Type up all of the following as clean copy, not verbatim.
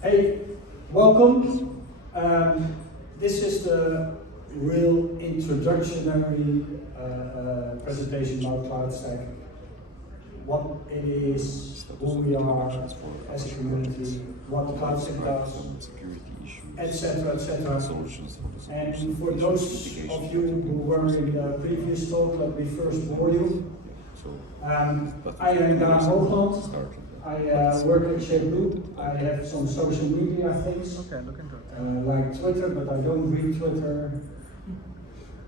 Hey, welcome. This is the real introductory presentation about CloudStack. What it is, who we are as a community, what CloudStack does, etc., etc. And for those of you who were in the previous talk, let me first bore you. I am Dahn Hoogland. I work at Shape. I have some social media things, like Twitter, but I don't read Twitter,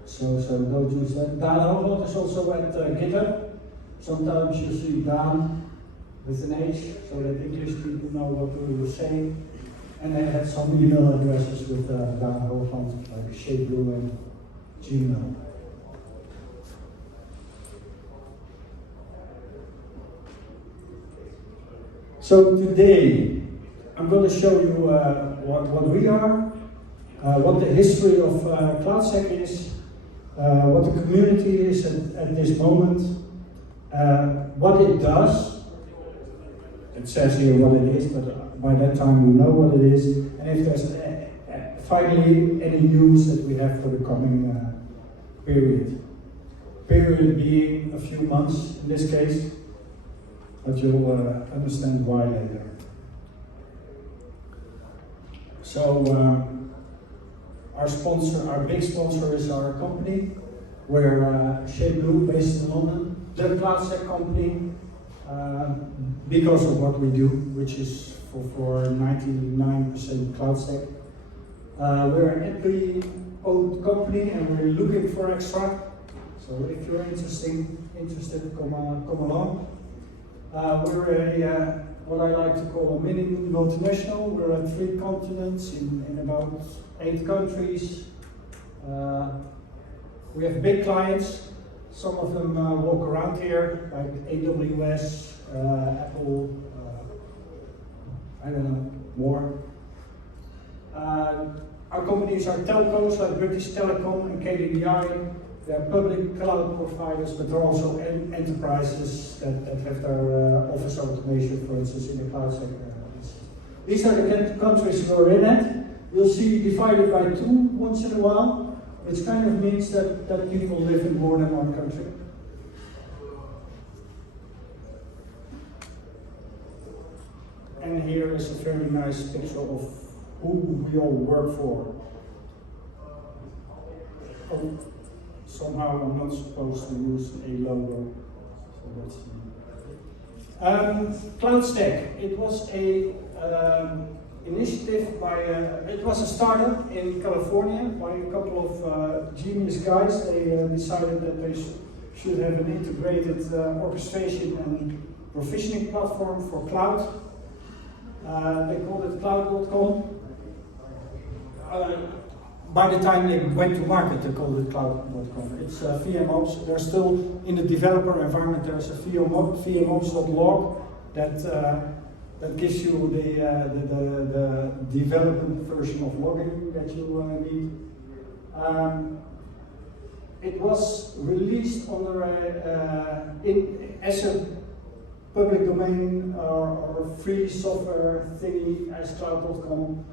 so don't use that. Dahn Hoogland is also at GitHub. Sometimes you see Dahn with an H, so that English people know what we were saying. And I had some email addresses with Dahn Hoogland, like Shape and Gmail. So today, I'm going to show you what we are, what the history of CloudStack is, what the community is at this moment, what it does. It says here what it is, but by that time you know what it is, and if there's finally any news that we have for the coming period. Period being a few months in this case. But you'll understand why later. So our sponsor, our big sponsor is our company. We're Shape based in London, the CloudStack company, because of what we do, which is for 99% CloudStack. We're an equity-owned company and we're looking for extra. So if you're interested, come along. We're what I like to call a mini multinational. We're at 3 continents in about 8 countries. We have big clients. Some of them walk around here, like AWS, Apple, I don't know, more. Our companies are telcos like British Telecom and KDDI. They're public cloud providers, but they're also enterprises that have their office automation, for instance, in the CloudStack. These are the countries we're in at. You'll see divided by 2 once in a while, which kind of means that people live in more than one country. And here is a very nice picture of who we all work for. Somehow I'm not supposed to use a logo, so that's CloudStack. It was a initiative by it was a startup in California by a couple of genius guys. They decided that they should have an integrated orchestration and provisioning platform for cloud. They called it cloud.com. By the time they went to market, they called it cloud.com. It's VMOps. They're still in the developer environment. There's a VMOps.log that gives you the development version of logging that you need. It was released under as a public domain or free software thingy as cloud.com,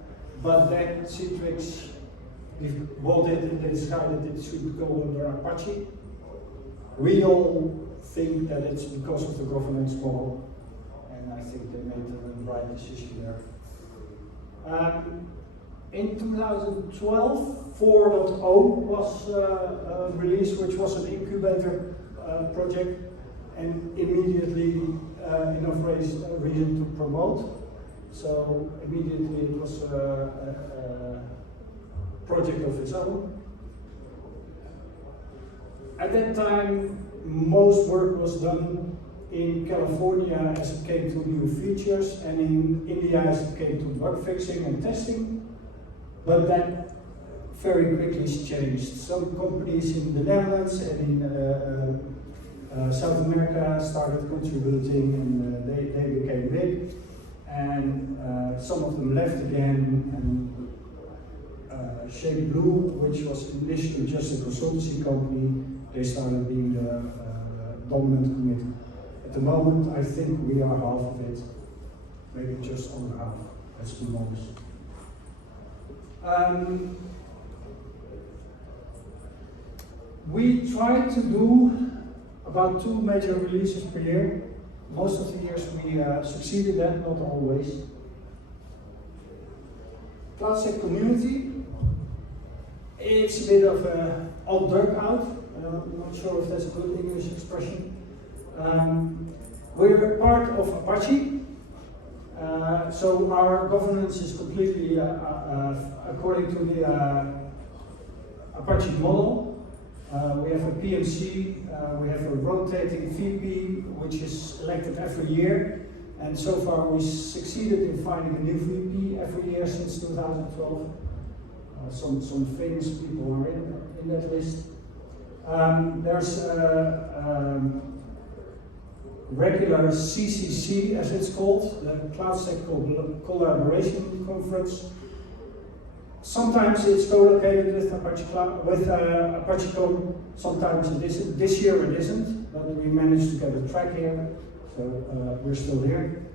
but then Citrix bought it and they decided it should go under Apache. We all think that it's because of the governance model, and I think they made the right decision there. In 2012, 4.0 was released, which was an incubator project, and immediately enough reason to promote. So immediately it was a project of its own. At that time, most work was done in California as it came to new features, and in India as it came to bug fixing and testing. But that very quickly changed. Some companies in the Netherlands and in South America started contributing, and they became big. And some of them left again, and Shape, which was initially just a consultancy company, they started being the dominant committee. At the moment, I think we are half of it, maybe just under half. Let's be honest. We try to do about 2 major releases per year. Most of the years we succeed in that, not always. CloudStack community, it's a bit of a odd dog out. I'm not sure if that's a good English expression. We're part of Apache, so our governance is completely according to the Apache model. We have a PMC, we have a rotating VP, which is elected every year, and so far we succeeded in finding a new VP every year since 2012. Some famous people are in that list. There's regular CCC, as it's called, the CloudStack Collaboration Conference. Sometimes it's co-located with ApacheCon, sometimes it isn't. This year it isn't, but we managed to get a track here, so we're still here.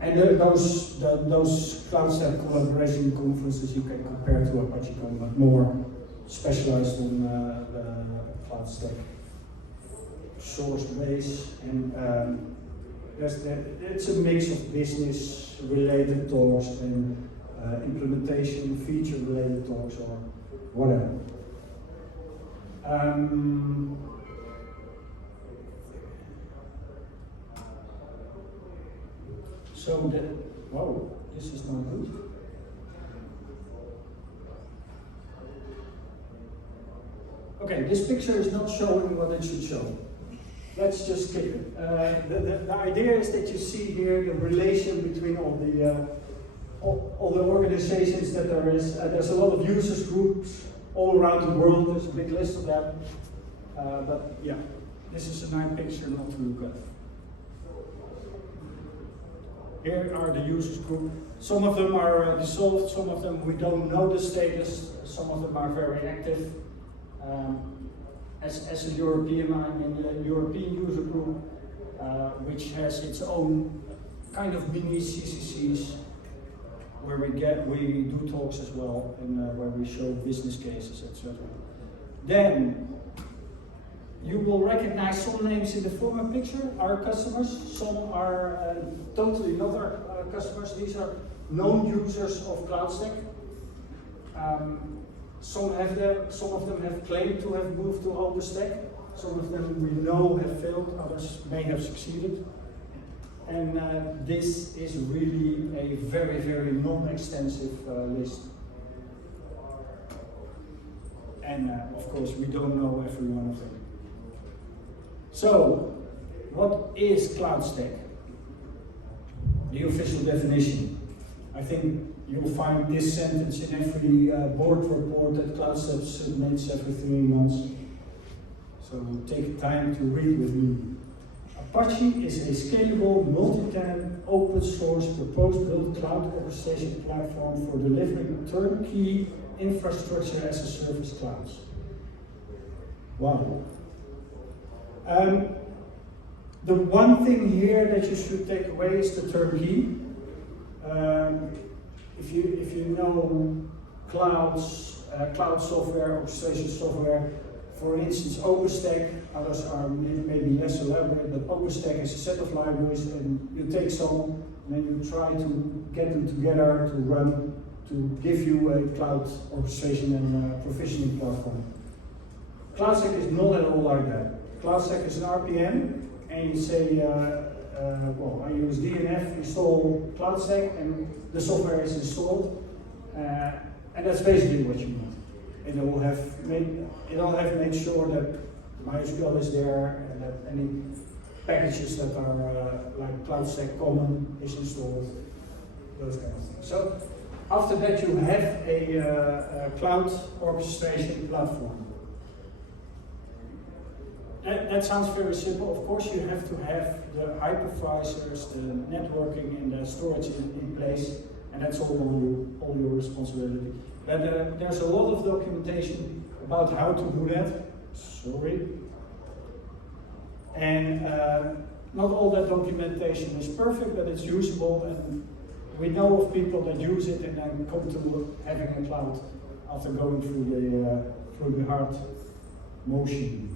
And those CloudStack collaboration conferences you can compare to ApacheCon, but more specialized in CloudStack source base, and it's a mix of business-related talks and implementation, feature-related talks, or whatever. So that, whoa, this is not good. Okay, this picture is not showing what it should show. Let's just skip it. The idea is that you see here the relation between all the organizations that there is. There's a lot of users groups all around the world. There's a big list of them. But yeah, this is a nice picture not to look at. Here are the users group. Some of them are dissolved, some of them we don't know the status, some of them are very active. As a European, I'm in the European user group, which has its own kind of mini CCCs, where we do talks as well, and where we show business cases, etc. Then you will recognize some names in the former picture, our customers. Some are totally not our customers. These are known users of CloudStack. Some of them have claimed to have moved to OpenStack. Some of them we know have failed, others may have succeeded. And this is really a very, very non-extensive list. And of course, we don't know every one of them. So, what is CloudStack? The official definition. I think you'll find this sentence in every board report that CloudStack submits every 3 months. So take time to read with me. Apache is a scalable, multi-tenant, open source, purpose-built cloud orchestration platform for delivering turnkey infrastructure as a service clouds. Wow. The one thing here that you should take away is the turnkey. If you know clouds, cloud software, orchestration software, for instance OpenStack, others are maybe less elaborate, but OpenStack is a set of libraries, and you take some and then you try to get them together to run, to give you a cloud orchestration and provisioning platform. CloudStack is not at all like that. CloudStack is an RPM, and you say, well, I use DNF, install CloudStack, and the software is installed, and that's basically what you need. And it will have made sure that MySQL is there, and that any packages that are like CloudStack Common is installed, those kind of things. So after that, you have a cloud orchestration platform. That sounds very simple. Of course, you have to have the hypervisors, the networking, and the storage in place, and that's all your responsibility. But there's a lot of documentation about how to do that. Sorry. And Not all that documentation is perfect, but it's usable, and we know of people that use it and then come to having a cloud after going through the hard motion.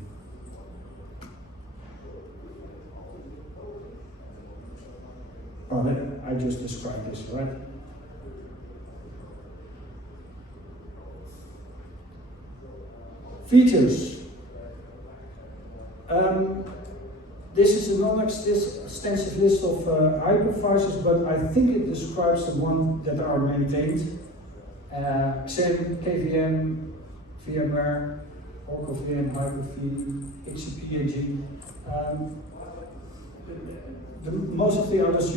Oh, I just described this, right? Features. This is a non-extensive list of hypervisors, but I think it describes the ones that are maintained. XAMPP, KVM, VMware, Oracle VM, Hyper-V, HCP, most of the others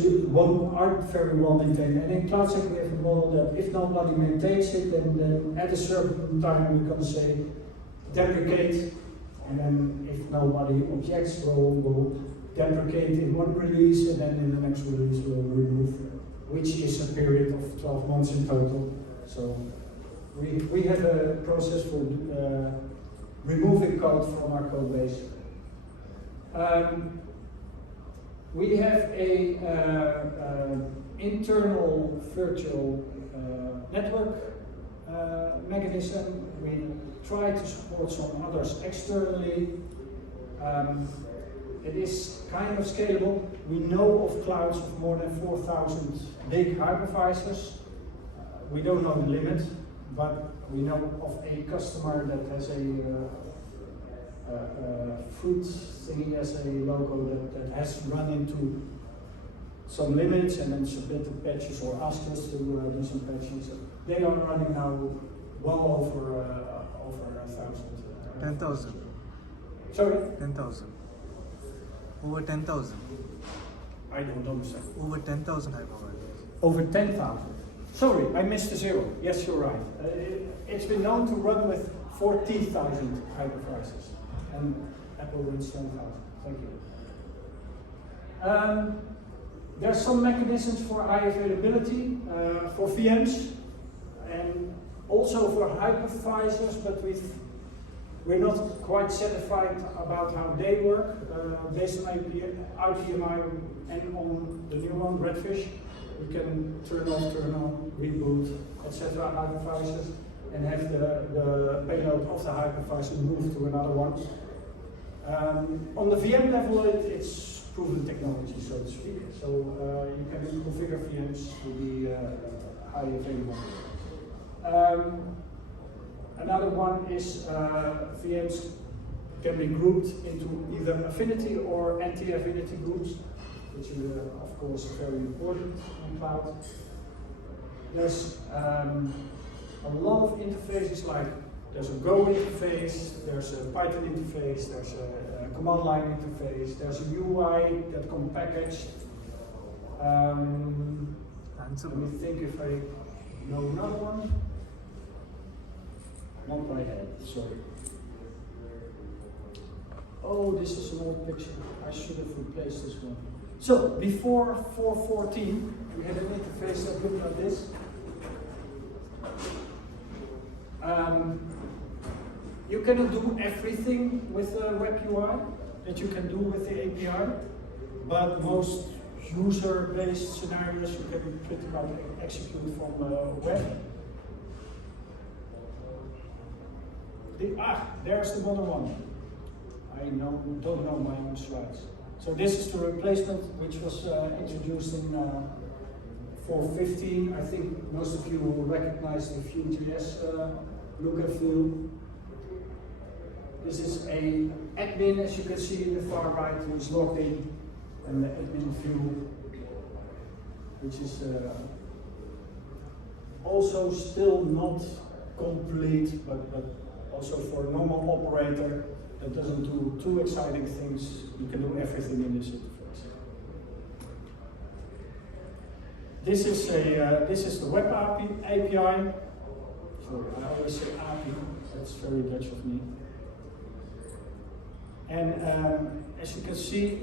aren't very well maintained. And in CloudStack we have a model that if nobody maintains it, then at a certain time we're going to say deprecate, and then if nobody objects, we'll deprecate in one release, and then in the next release we'll remove, which is a period of 12 months in total. So we have a process for removing code from our code base. We have a internal virtual network mechanism. We try to support some others externally. It is kind of scalable. We know of clouds of more than 4,000 big hypervisors. We don't know the limit, but we know of a customer that has a fruit thingy as a logo that has run into some limits and then submitted patches or asked us to do some patches. They are running now well over 1,000. 10,000. Sorry? 10,000. Over 10,000. I don't understand. Over 10,000 hypervisors. Over 10,000. Sorry, I missed a zero. Yes, you're right. It's been known to run with 40,000 hypervisors. And Apple wins 10,000. Thank you. There's some mechanisms for high availability for VMs and also for hypervisors, but we're not quite satisfied about how they work based on IPMI and on the new one, Redfish. We can turn off, turn on, reboot, etc. hypervisors and have the payload of the hypervisor move to another one. On the VM level, it's proven technology, so to speak. So you can configure VMs to be highly available. Another one is VMs can be grouped into either affinity or anti-affinity groups, which is of course very important in cloud. There's a lot of interfaces, like there's a Go interface, there's a Python interface, there's a command line interface, there's a UI that comes packaged. Let me think if I know another one. Not by head, sorry. Oh, this is an old picture. I should have replaced this one. So, before 4.14, we had an interface that looked like this. You cannot do everything with the web UI that you can do with the API, but most user-based scenarios you can pretty much execute from web. There's the bottom one. I don't know my own slides. So this is the replacement which was introduced in 4.15. I think most of you will recognize the Vue.js look and feel. This is a admin, as you can see in the far right, who is logged in, and the admin view, which is also still not complete, but also for a normal operator that doesn't do too exciting things, you can do everything in this interface. This is the web API. Sorry, I always say API. That's very Dutch of me. And as you can see,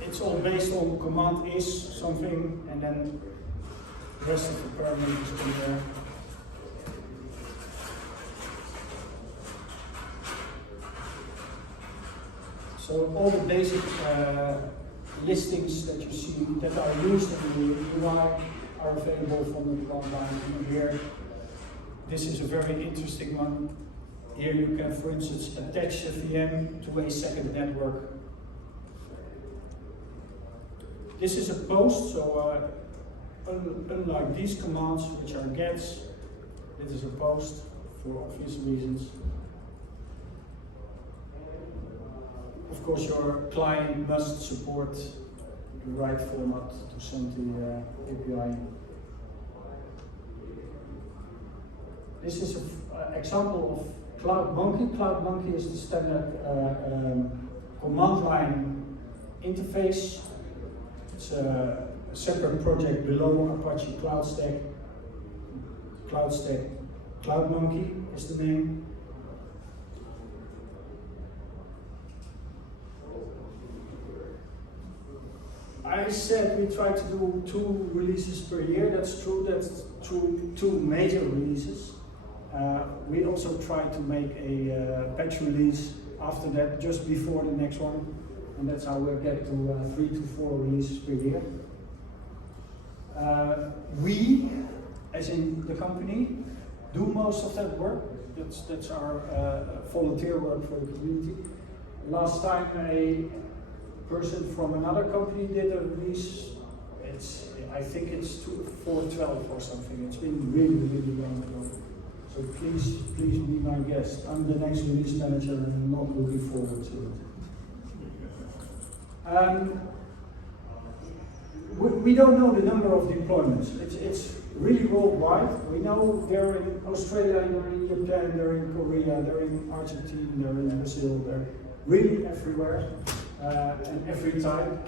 it's all based on command is something, and then the rest of the parameters in there. So all the basic listings that you see that are used in the UI are available from the command line here. This is a very interesting one. Here you can, for instance, attach a VM to a second network. This is a post, so unlike these commands, which are gets, it is a post for obvious reasons. Of course, your client must support the right format to send the API. This is an example of CloudMonkey. CloudMonkey is the standard command line interface. It's a separate project below Apache CloudStack. CloudMonkey is the name. I said we try to do 2 releases per year. That's true. That's true. 2 major releases. We also try to make a patch release after that, just before the next one, and that's how we'll get to 3 to 4 releases per year. We, as in the company, do most of that work. That's our volunteer work for the community. Last time a person from another company did a release. I think it's 412 or something. It's been really long ago. So please be my guest. I'm the next release manager and I'm not looking forward to it. We don't know the number of deployments. It's really worldwide. We know they're in Australia, they're in Japan, they're in Korea, they're in Argentina, they're in Brazil, they're really everywhere. And every time.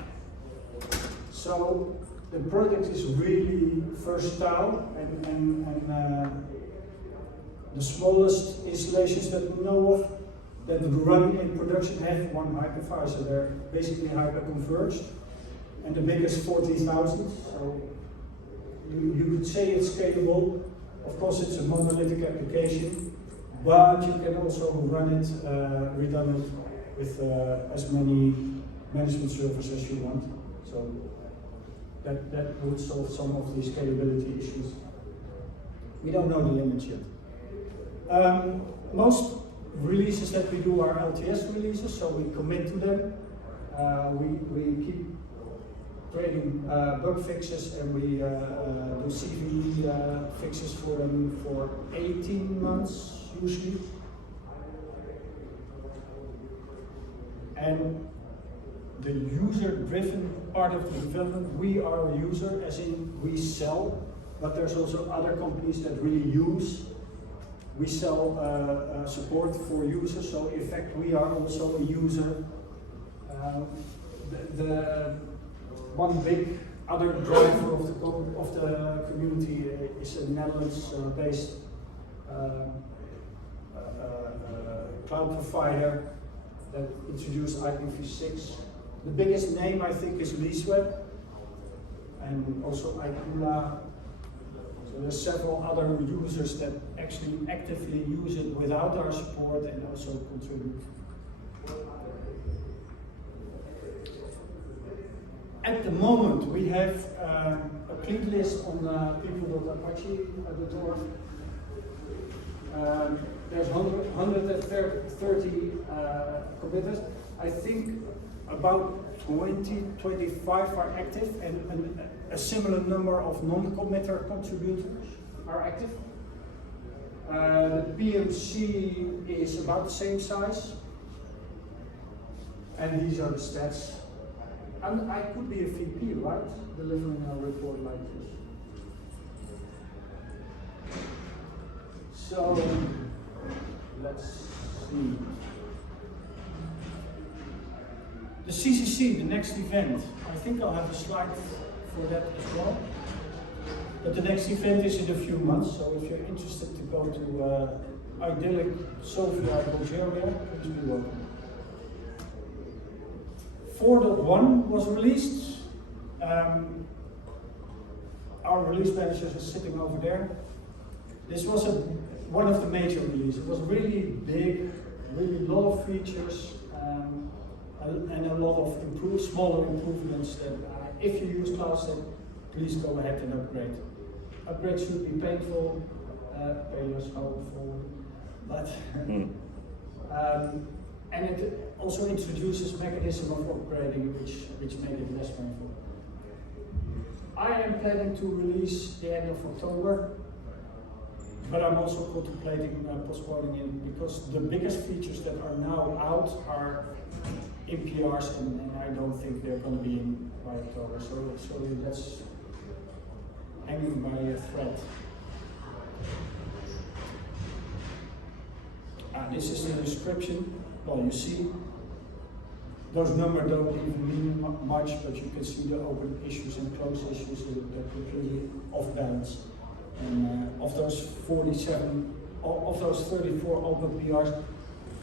So the project is really versatile and the smallest installations that we know of that run in production have one hypervisor. They're basically hyper-converged, and the biggest 40,000. So you could say it's scalable. Of course, it's a monolithic application, but you can also run it redundant with as many management servers as you want. So that would solve some of the scalability issues. We don't know the limits yet. Most releases that we do are LTS releases, so we commit to them. We keep creating bug fixes, and we do CV fixes for them for 18 months usually. And the user-driven part of the development, we are a user, as in we sell, but there's also other companies that really use. We sell support for users, so in fact we are also a user. The one big other driver of the community is a Netherlands-based cloud provider that introduced IPv6. The biggest name I think is LeaseWeb, and also IaaS. So there's several other users that actually actively use it without our support and also contribute. At the moment, we have a clean list on people.apache.org. There's 130 committers. I think about 25 are active, and a similar number of non-committer contributors are active. The PMC is about the same size, and these are the stats. And I could be a VP, right? Delivering a report like this. So let's see. The CCC, the next event. I think I'll have a slide for that as well. But the next event is in a few months, so if you're interested to go to idyllic Sofia, Bulgaria, please be welcome. 4.1 was released. Our release manager is sitting over there. This was one of the major releases. It was really big, really lot of features, and a lot of smaller improvements that if you use CloudStack, please go ahead and upgrade. Upgrade should be painful, pay your scope forward, but and it also introduces mechanism of upgrading which make it less painful. I am planning to release the end of October, but I'm also contemplating postponing it because the biggest features that are now out are in PRs, and I don't think they're going to be in by October. So that's hanging by a thread. This is the description. Well, you see, those numbers don't even mean much, but you can see the open issues and closed issues that are completely off balance. And of those 47, of those 34 open PRs,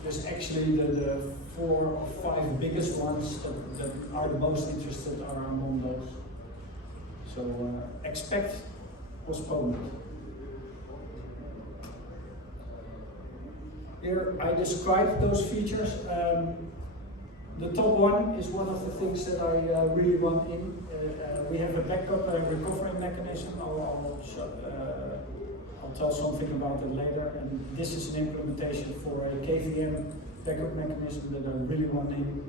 there's actually the 4 or 5 biggest ones that are the most interested are among those. So expect postponement. Here I described those features. The top one is one of the things that I really want in. We have a backup and recovery mechanism. I'll tell something about it later. And this is an implementation for a KVM backup mechanism that I really want in.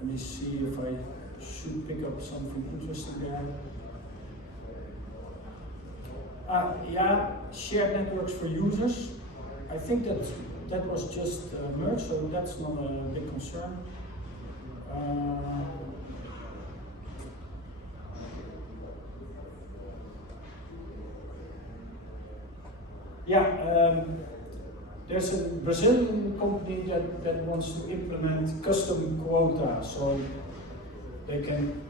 Let me see if I should pick up something interesting there. Yeah, shared networks for users. I think that was just merged, so that's not a big concern. There's a Brazilian company that wants to implement custom quota, so they can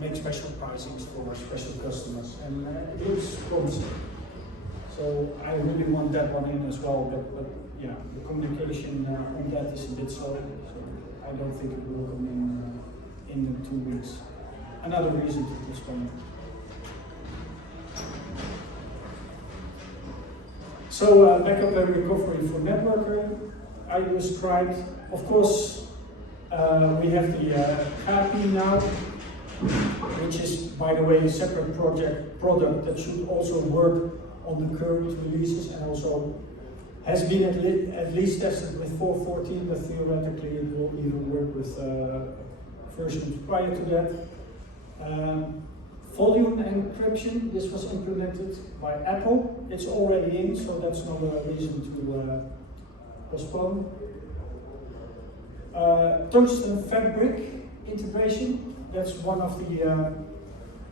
make special pricings for special customers, and it looks promising. So I really want that one in as well, but yeah, the communication on that is a bit slow, so I don't think it will come in 2 weeks. Another reason to postpone. So backup and recovery for networker, I described. Of course, we have the KPI now, which is, by the way, a separate product that should also work on the current releases, and also has been at least tested with 4.14, but theoretically it will even work with versions prior to that. Volume encryption, this was implemented by Apple. It's already in, so that's not a reason to postpone. Tungsten fabric integration, that's one of the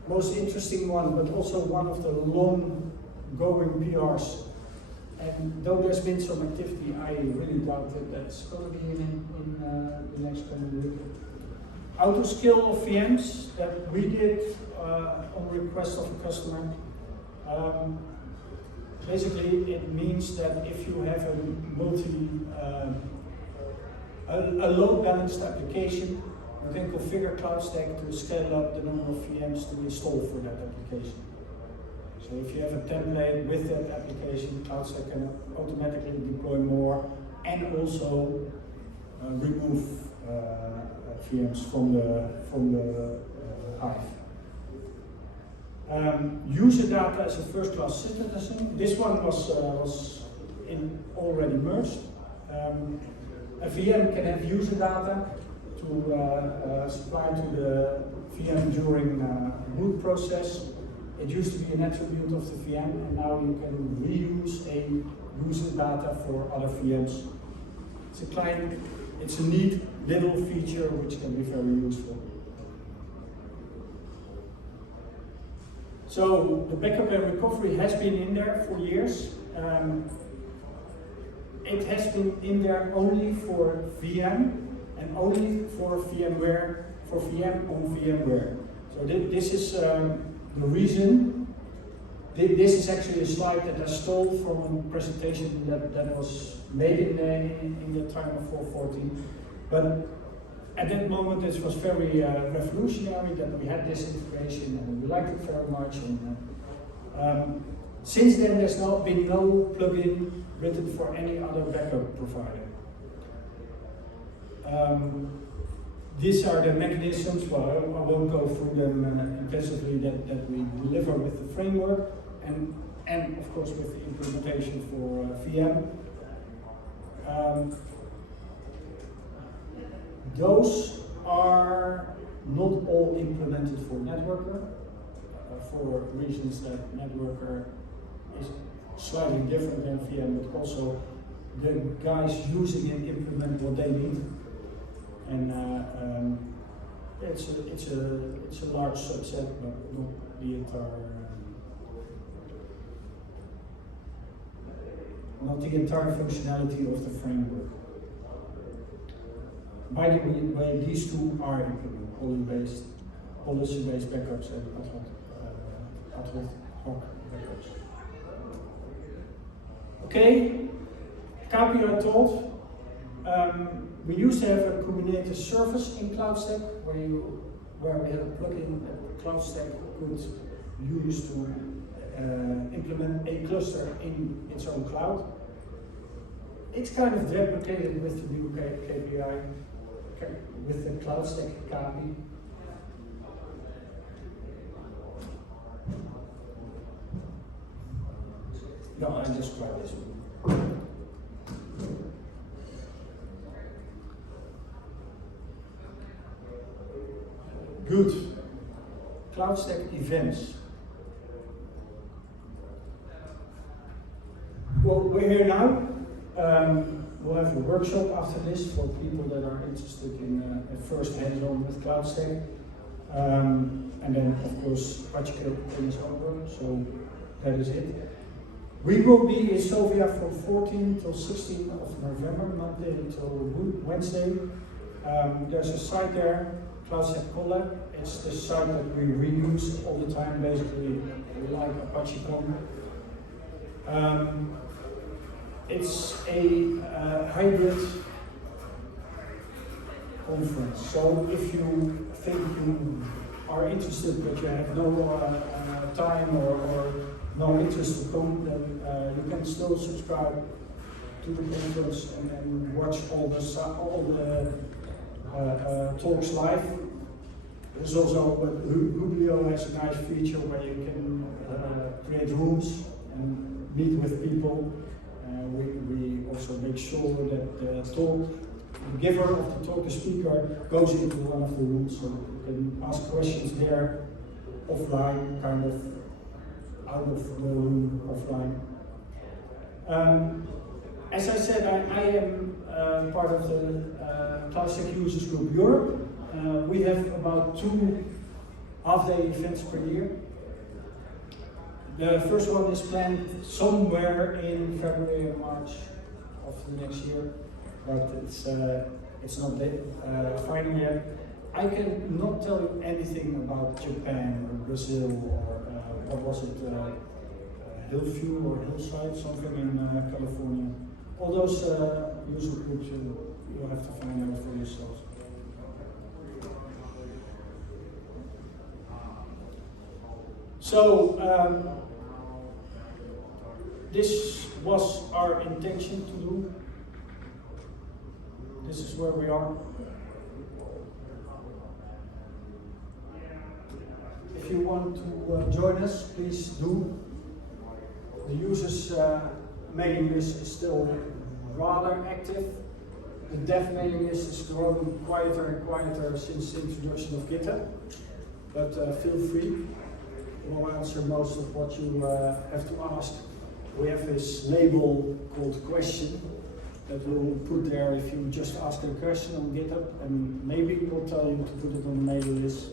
most interesting one, but also one of the long-going PRs. And though there's been some activity, I really doubt that that's going to be in the next coming week. Auto scale of VMs that we did on request of a customer. Basically, it means that if you have a load balanced application, you can configure CloudStack to scale up the number of VMs to install for that application. So if you have a template with that application, CloudStack can automatically deploy more and also remove VMs from the Hive. User data as a first-class citizen. This one was already merged. A VM can have user data to supply to the VM during boot process. It used to be an attribute of the VM, and now you can reuse a user data for other VMs. It's a neat little feature which can be very useful. So the backup and recovery has been in there for years. It has been in there only for VM and only for VMware, for VM on VMware. So this is the reason. This is actually a slide that I stole from a presentation that was made in the time of 4.14. But at that moment it was very revolutionary that we had this integration, and we liked it very much. And since then there's been no plugin written for any other backup provider. These are the mechanisms, well, I won't go through them intensively, that we deliver with the framework and of course with the implementation for VM. Those are not all implemented for Networker, for reasons that Networker is slightly different than VM, but also the guys using it implement what they need. And it's a large subset, but not the entire functionality of the framework. By the way, these two are implemented: policy-based backups and ad hoc backups. Okay, KPI told. We used to have a Kubernetes service in CloudStack where we had a plugin that CloudStack could use to implement a cluster in its own cloud. It's kind of deprecated with the new KPI, with the CloudStack KPI. No, I just tried this one. Good. CloudStack events. Well, we're here now. We'll have a workshop after this for people that are interested in at first hands-on with CloudStack. And then, of course, ApacheCon is over, so that is it. We will be in Sofia from 14 till 16 of November, Monday till Wednesday. There's a site there, CloudStack Collab. It's the site that we reuse all the time, basically, like ApacheCon. It's a hybrid conference. So if you think you are interested but you have no time or no interest to come, then you can still subscribe to the conference and watch all the talks live. There's also Googleo has a nice feature where you can create rooms and meet with people. We also make sure that the giver of the talk, the speaker, goes into one of the rooms, so you can ask questions there offline, kind of out of the room offline. As I said, I am part of the CloudStack Users Group Europe. We have about 2 half-day events per year. The first one is planned somewhere in February or March of the next year, but it's not final yet. I can not tell you anything about Japan or Brazil or what was it, Hillview or Hillside, something in California. All those user groups you'll have to find out for yourselves. So this was our intention to do. This is where we are. If you want to join us, please do. The users mailing list is still rather active. The dev mailing list is growing quieter and quieter since the introduction of GitHub. But feel free. We'll answer most of what you have to ask. We have this label called question that we'll put there if you just ask a question on GitHub, and maybe we'll tell you to put it on the mailing list.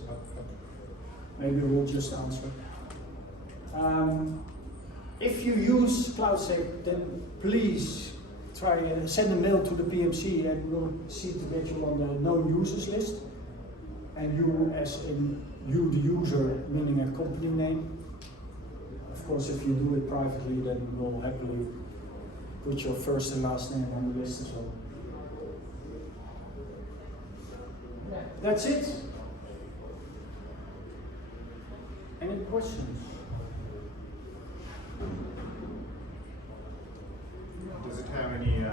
Maybe we'll just answer. If you use CloudStack, then please try and send a mail to the PMC, and we'll see to get you on the known users list. And you, as in you, the user, meaning a company name. Of course, if you do it privately, then we'll happily put your first and last name on the list as well. That's it. Any questions? Does it have any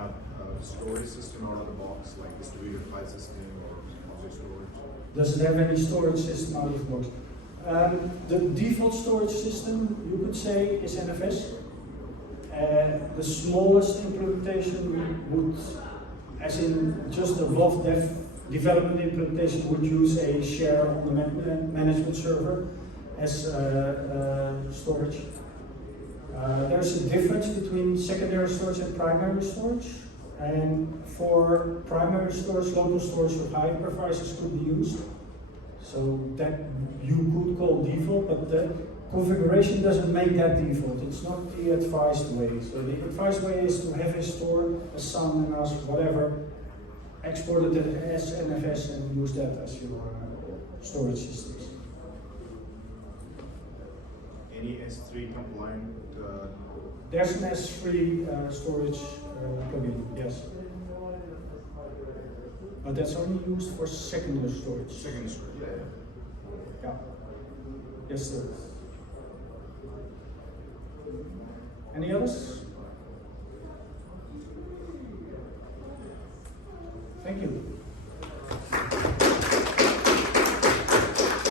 storage system out of the box, like distributed file system or object storage? Does it have any storage system out of the box? The default storage system, you could say, is NFS. The smallest implementation would, as in just the above development implementation, would use a share on the management server as storage. There's a difference between secondary storage and primary storage. And for primary storage, local storage with hypervisors could be used. So that you could call default, but the configuration doesn't make that default. It's not the advised way. So the advised way is to have a store, a SAN, and as whatever, export it as NFS and use that as your storage systems. Any S3 compliant? There's an S3 storage plugin, yes. But that's only used for secondary storage. Second storage, yeah. Yeah. Yes, sir. Any others? Thank you.